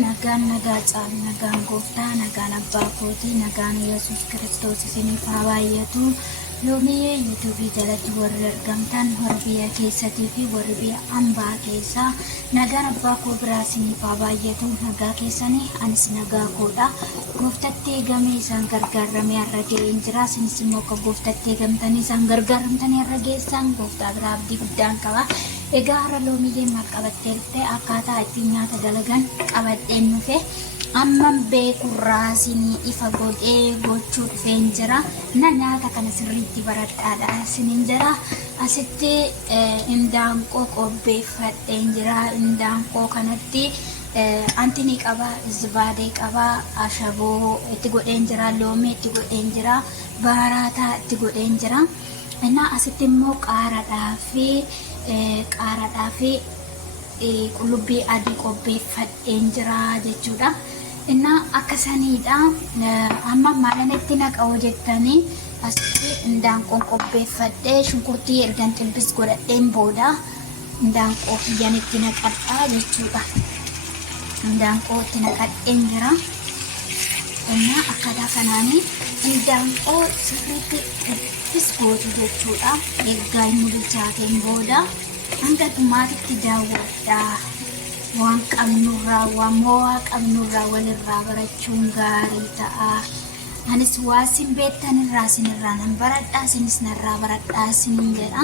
nagaan nagaa caal nagaan gooftaa nagaan abbaa kootii nagaan Yesuus Kiristoos isiniif haa baay'atu. Loomii yuutuubii jalatti warri argamtan warri biyya keessatii fi warri biyya ambaa keessaa nagaan abbaa koo biraa isiniif haa baay'atu. Nagaa keessanii anis nagaa koodha. Gooftatti eegamee isaan gargaaramee har'a ga'een jira. Isinis immoo akka gooftatti eegamtanii isaan gargaaramtanii har'a geessan gooftaa biraa abdii guddaan qaba. Egaa har'a loomii maal qabattee dhufte akkaataa ittiin nyaata dalagan qabadheen dhufe amman beekurraa isinii ifa godhee gochuu dhufeen jira. Na nyaata kana sirriitti baradhaadha isiniin jira. Asitti indaanqoo qopheeffadheen jira. Indaanqoo kanatti antini qaba, zbaadee qaba, ashaboo itti godheen jira, loomii itti godheen jira, baaraataa itti godheen jira. Innaa asitti immoo qaaradhaa fi qullubbii adii qopheeffadheen jira jechuudha. Innaa akkasaniidha. Amma maalanitti naqa'u jettanii asitti indaanqoon qopheeffadhee shunkurtii ergan xibbis godhadheen booda indaanqoo kiyyanitti naqadhaa jechuudha. Indaanqoo itti naqadheen jira. Innaa akkaataa kanaanii indaanqoo sirriitti xibbis gootu jechuudha. Eeggaa inni bilchaateen booda hanga dhumaatitti daawwadhaa. Waan qabnurraa waan mo'aa qabnurraa walirraa barachuun gaarii ta'a. Anis waa isin beektanirraa isinirraa nan baradhaa, isinis narraa baradhaa isiniin jedha.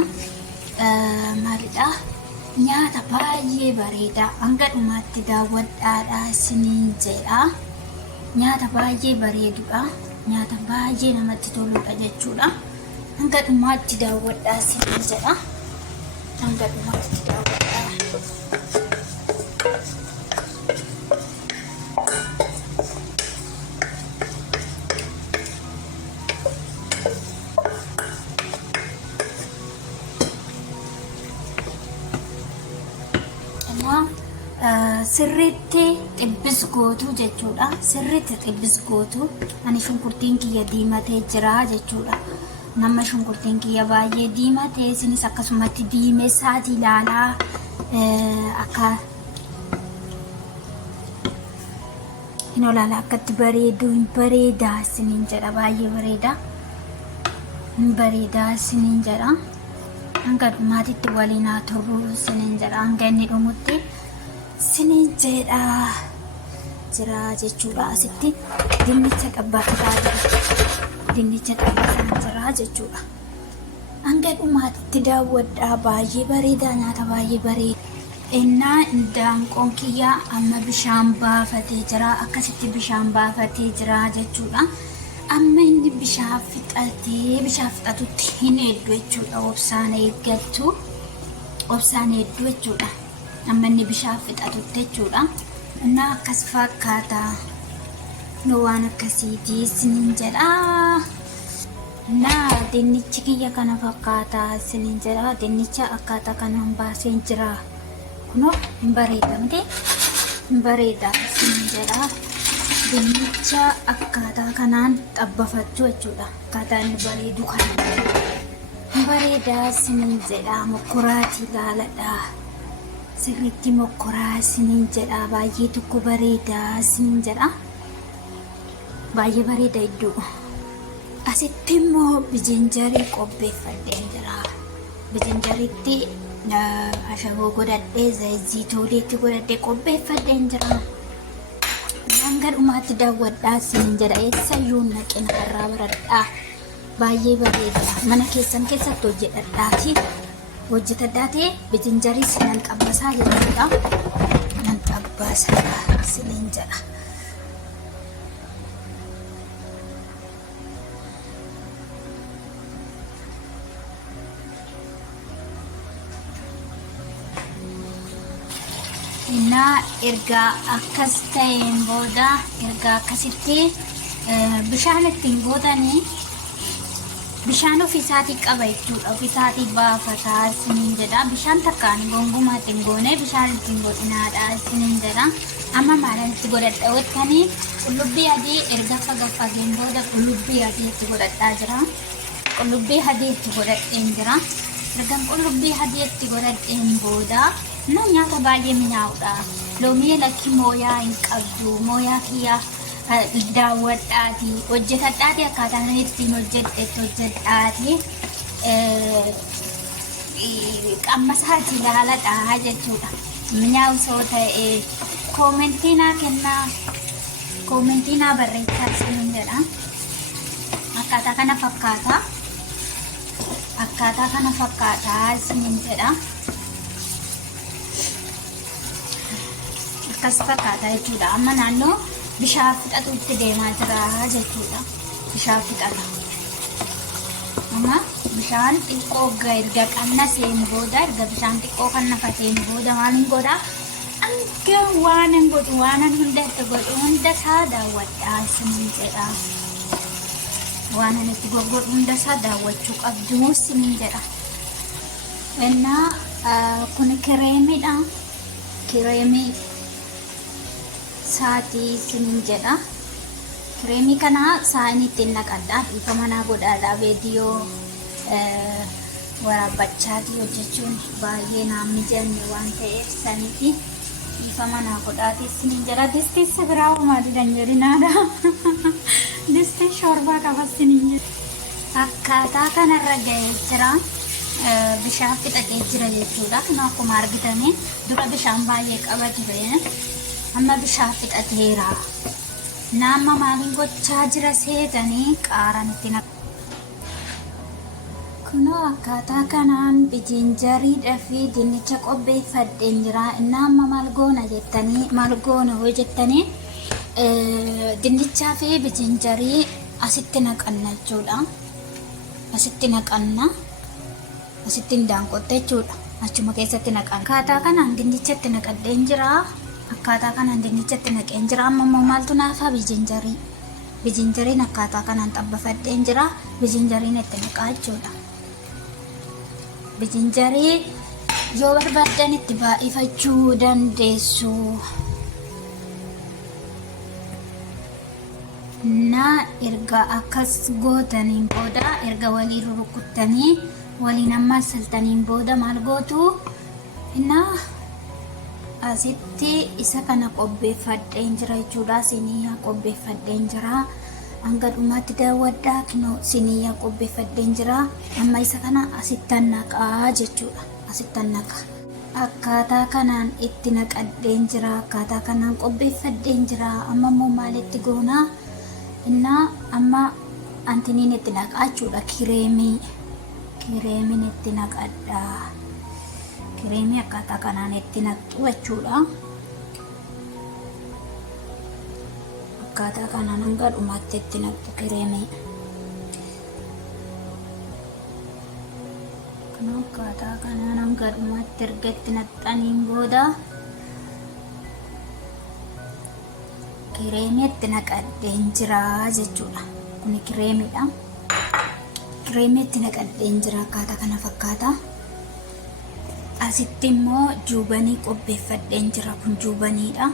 Maalidha? Nyaata baay'ee bareedaa hanga dhumaatti daawwadhaadha isiniin jedha. Nyaata baay'ee bareedudha. Nyaata baay'ee namatti toludha jechuudha. Hanga dhumaatti daawwadhaa isiniin jedha. Hanga dhumaatti daawwadhaa. Sirriitti xibbis gootu jechuudha. Sirriitti xibbis gootu. Ani shunkurtiin kiyya diimatee jira jechuudha. Nama shunkurtiin kiyya baay'ee diimatee isinis akkasumatti diimessaati ilaalaa akka hin olaala akkatti bareedu hin bareedaa isiniin jedha. Baay'ee bareeda hin bareedaa isiniin jedha. Hanga dhumaatitti waliin haa turru isiniin jedha. Hanga inni dhumutti isiniin jedha jira jechuudha. Asitti dinnicha qabbataa jira. Dinnicha qabbataa jira jechuudha. Hanga dhumaatitti daawwadhaa. Baay'ee bareedaa, nyaata baay'ee bareeda. Innaa indaanqoon kiyyaa amma bishaan baafatee jira. Akkasitti bishaan baafatee jira jechuudha. Amma inni bishaan fixatutti hin eeddu jechuudha. Obsaan eeggattu. Obsaan eeddu jechuudha. Amma inni bishaan fixatutti jechuudha. Innaa akkas fakkaata. Nu waan akkasiitii isiniin jedha. Innaa dinnichi kiyya kana fakkaata isiniin jedha. Dinnicha akkaataa kanaan baaseen jira. Kunoo hin bareeda miti? Hin bareeda isiniin jedha. Dinnicha akkaataa kanaan xabbafachuu jechuudha. Akkaataa inni bareedu kana. Hin bareeda isiniin jedha. Mokkoraatii ilaaladha. Sirriitti mokkoraa isiniin jedha. Baay'ee tokko bareedaa isiniin jedha. Baay'ee bareeda iddoo. Asitti immoo bijinjarii qopheeffadheen jira. Bijinjariitti ashaboo godhadhee zayitooliitti godhadhee qopheeffadheen jira. Hanga dhumaatti daawwadhaa isiniin jedha. Eessayyuu naqina irraa baradhaa. Baay'ee bareeda. Mana keessan keessatti hojjedhadhaati. Hojjetadhaatee bijinjarii nan qabbasaa jechuudha. Nan qabbasaa isiniin jedha. Innaa ergaa akkas ta'een booda ergaa akkasitti bishaan ittiin gootanii bishaan ofisaatii qaba jechuudha. Ofisaatii baafataa isiniin jedha. Bishaan takkaan gongumaa ittiin goone bishaan ittiin godhinaadha isiniin jedha. Amma maalan itti godhadha jettanii qullubbii adii erga fageen booda qullubbii adii itti godhadhaa jira. Qullubbii adii itti godhadheen jira. Ergan qullubbii adii itti godhadheen booda Na nyaata baay'ee mi'aawudha. Loomii lakki mooyaa hin qabdu. Mooyaa kiyyaa daawwadhaati. Hojjetadhaati akkaataan ittiin hojjedhaati. Qammasaati ilaaladha jechuudha. Mi'aawu soo ta'e koomentii naa kennaa. Koomentii naa barreessaa isiniin jedha. Akkaataa kana fakkaata. Akkaataa kana fakkaata isiniin jedha. Akkas fakkaata jechuudha. Amma naannoo bishaan fixatutti deemaa jira jechuudha. Bishaan fixata. Amma bishaan xiqqoo erga qannaseen booda erga bishaan xiqqoo qannafateen booda maal hin godhaa? Hanga waan hin godhu waan hunda itti godhu hunda isaa daawwadhaa isiniin jedha. Waan itti godhu hunda isaa daawwachuu qabdu isiniin jedha. Innaa kun kireemiidha. Kireemii saatii isiniin jedha. Kireemii kana saanii ittiin naqadhaa. Dhiifa manaa godhaadhaa viidiyoo waraabbachaatii hojjechuun baay'ee naaf mijanne waan ta'eef sanitti dhiifa manaa godhaatii isiniin jedha. Distii sibiraa uumaatiidhaan jedhinaadha. Distii shorbaa qaba isiniin jedha. Akkaataa kanarra ga'ee jira. Bishaan fixatee jira jechuudha. Akkuma argitanii dura bishaan baay'ee qaba ture. Amma bishaan fixateera. Naamma maaliin gochaa jira seetanii qaaraan itti naqu. Kunoo akkaataa kanaan bijinjariidhaa fi dinnicha qopheeffadheen jira. Naamma maal goona jettanii maal goona hoo jettanii dinnichaa fi bijinjarii asitti naqanna jechuudha. Asitti naqanna. Asitti daanqotte jechuudha. Achuma keessatti naqanna. Akkaataa kanaan dinnichatti naqadheen jira. Akkaataa kanaan dinnichatti naqeen jira. Amma immoo maaltu naafa bijinjarii. Bijinjariin akkaataa kanaan xabbafadheen jira. Bijinjariin itti naqaa jechuudha. Bijinjarii yoo barbaadan itti baay'ifachuu dandeessu. Erga akkas gootaniin booda erga walii rukuttanii waliin amma saltaniin booda maal gootu? Asitti isa kana qopheeffadheen jira jechuudha. Siniyyaa qopheeffadheen jira. Hanga dhumaatti daawwadhaa. Kunoo siniyyaa qopheeffadheen jira. Amma isa kana asittan naqaa jechuudha. Asittan naqa. Akkaataa kanaan itti naqadheen jira. Akkaataa kanaan qopheeffadheen jira. Amma immoo maalitti goonaa? Amma antiniin itti naqaa jechuudha. Kireemiin itti naqadhaa. Kireemii akkaataa kanaan itti naqxu jechuudha. Akkaataa kanaan hanga dhumaatti itti naqxu kireemii. Kun akkaataa kanaan hanga dhumaatti erga itti naqxaniin booda kireemii itti naqadheen jira jechuudha. Kun kireemiidha. Kireemii itti naqadheen jira akkaataa kana fakkaata. Asitti immoo juubanii qopheeffadheen jira. Kun juubaniidha.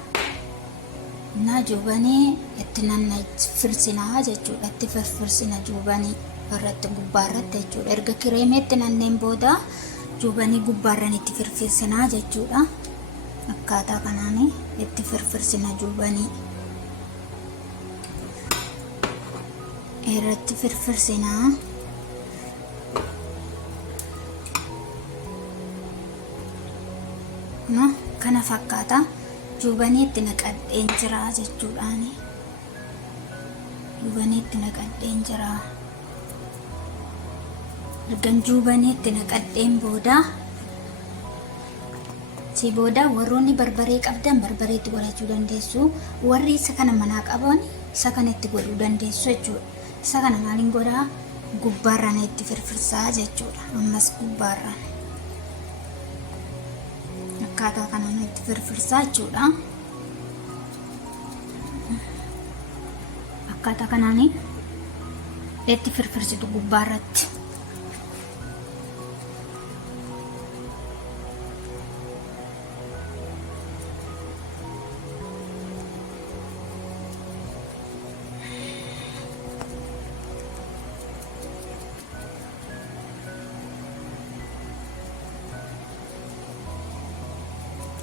Juubanii itti firsinaa jechuudha. Itti firfirsina juubanii irratti gubbaarratti jechuudha. Erga kireemii itti nanneen booda juubanii gubbaarran itti firfirsinaa jechuudha. Akkaataa kanaan itti firfirsina juubanii irratti firfirsinaa. Kana fakkaata. Juubanii itti naqadheen jira jechuudhaan. Juubanii itti naqadheen jira. Ergan juubanii itti naqadheen booda warroonni barbaree qabdan barbaree itti godhachuu dandeessu. Warri isa kana manaa qaban isa kana itti godhuu dandeessu jechuudha. Isa kana maaliin godhaa? Gubbaarraan itti firfirsaa jechuudha. Ammas gubbaarraan. Akkaataa kanaan itti firfirsaa jechuudha. Akkaataa kanaan itti firfirsitu gubbaarratti.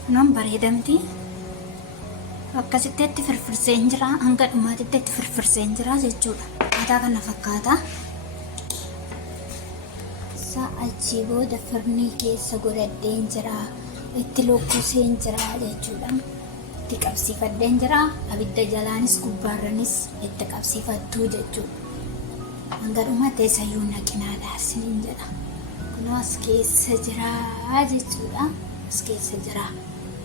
kunoon bareedamti. Akkasitti itti firfirseen jira, hanga dhumaatitti itti firfirseen jira jechuudha. Akkaataa kana fakkaata. Achii booda firni keessa godhadheen jira, itti lokkuseen jira jechuudha. Itti qabsiifadheen jira, abidda jalaanis gubbaarranis itti qabsiifattuu jechuudha. Hanga dhumaatti eessayyuu naqinaadha isiniin jedha. Kunoo as keessa jira jechuudha. As keessa jira.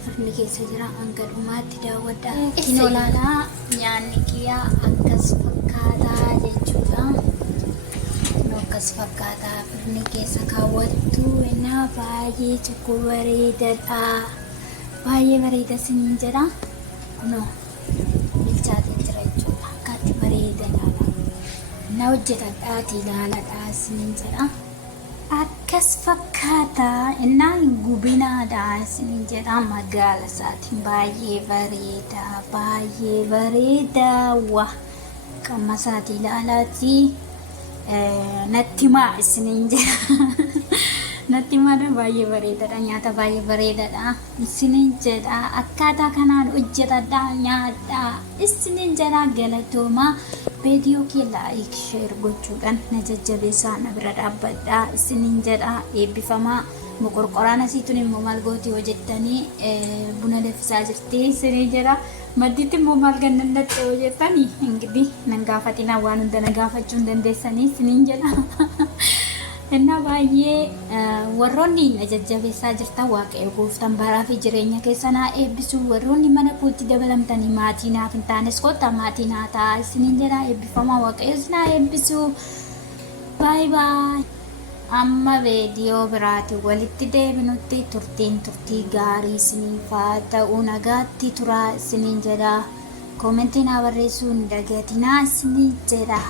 Firni keessa jira, hanga dhumaatti daawwadhaa. Isin olaalaa nyaanni kiyyaa akkas fakkaataa jechuudha. Akkas fakkaataa firni keessa kaawwattu innaa baay'ee tokko bareedadha. Baay'ee bareeda isiniin jedha. Kunoo bilchaatee jira jechuudha. Akkaatti bareedanaadha. Innaa hojjetadhaati ilaaladhaa isiniin jedha. Akkas fakkaataa innaa hin gubinaadha isiniin jedha. Magaala isaatiin baay'ee bareeda, baay'ee bareeda. Waa qamma isaatii ilaalaati. Natti maa isiniin jedha. Natti maadha baay'ee bareedadha, nyaata baay'ee bareedadha isiniin jedha. Akkaataa kanaan hojjetadha nyaadha isiniin jedha. Galatooma. Viidiyoo kee laayik sheer gochuudhaan na jajjabeessaa, na bira dhaabbadha isiniin jedha. Eebbifamaa. Moqorqoraan asiituun immoo maal gooti yoo jettanii buna danfisaa jirti isiniin jedha. Maddiitti immoo maal gannannatte yoo jettanii ingidihi nan gaafatina, waan hunda na gaafachuu hin dandeessanii isiniin jedha. Innaa baay'ee warroonni na jajjabeessaa jirtan Waaqayyo gooftaan baraa fi jireenya keessan haa eebbisu. Warroonni mana kootti dabalamtanii maatii naaf hin taanes kottaa maatii naa ta'a isiniin jedha. Eebbifamaa Waaqayyo isin haa eebbisu. Baay baay. Amma viidiyoo biraati walitti deebinutti turtii gaarii isiniif haa ta'u. Nagaatti turaa isiniin jedha. Koomentii naa barreessuu hin dagatinaa isiniin jedha.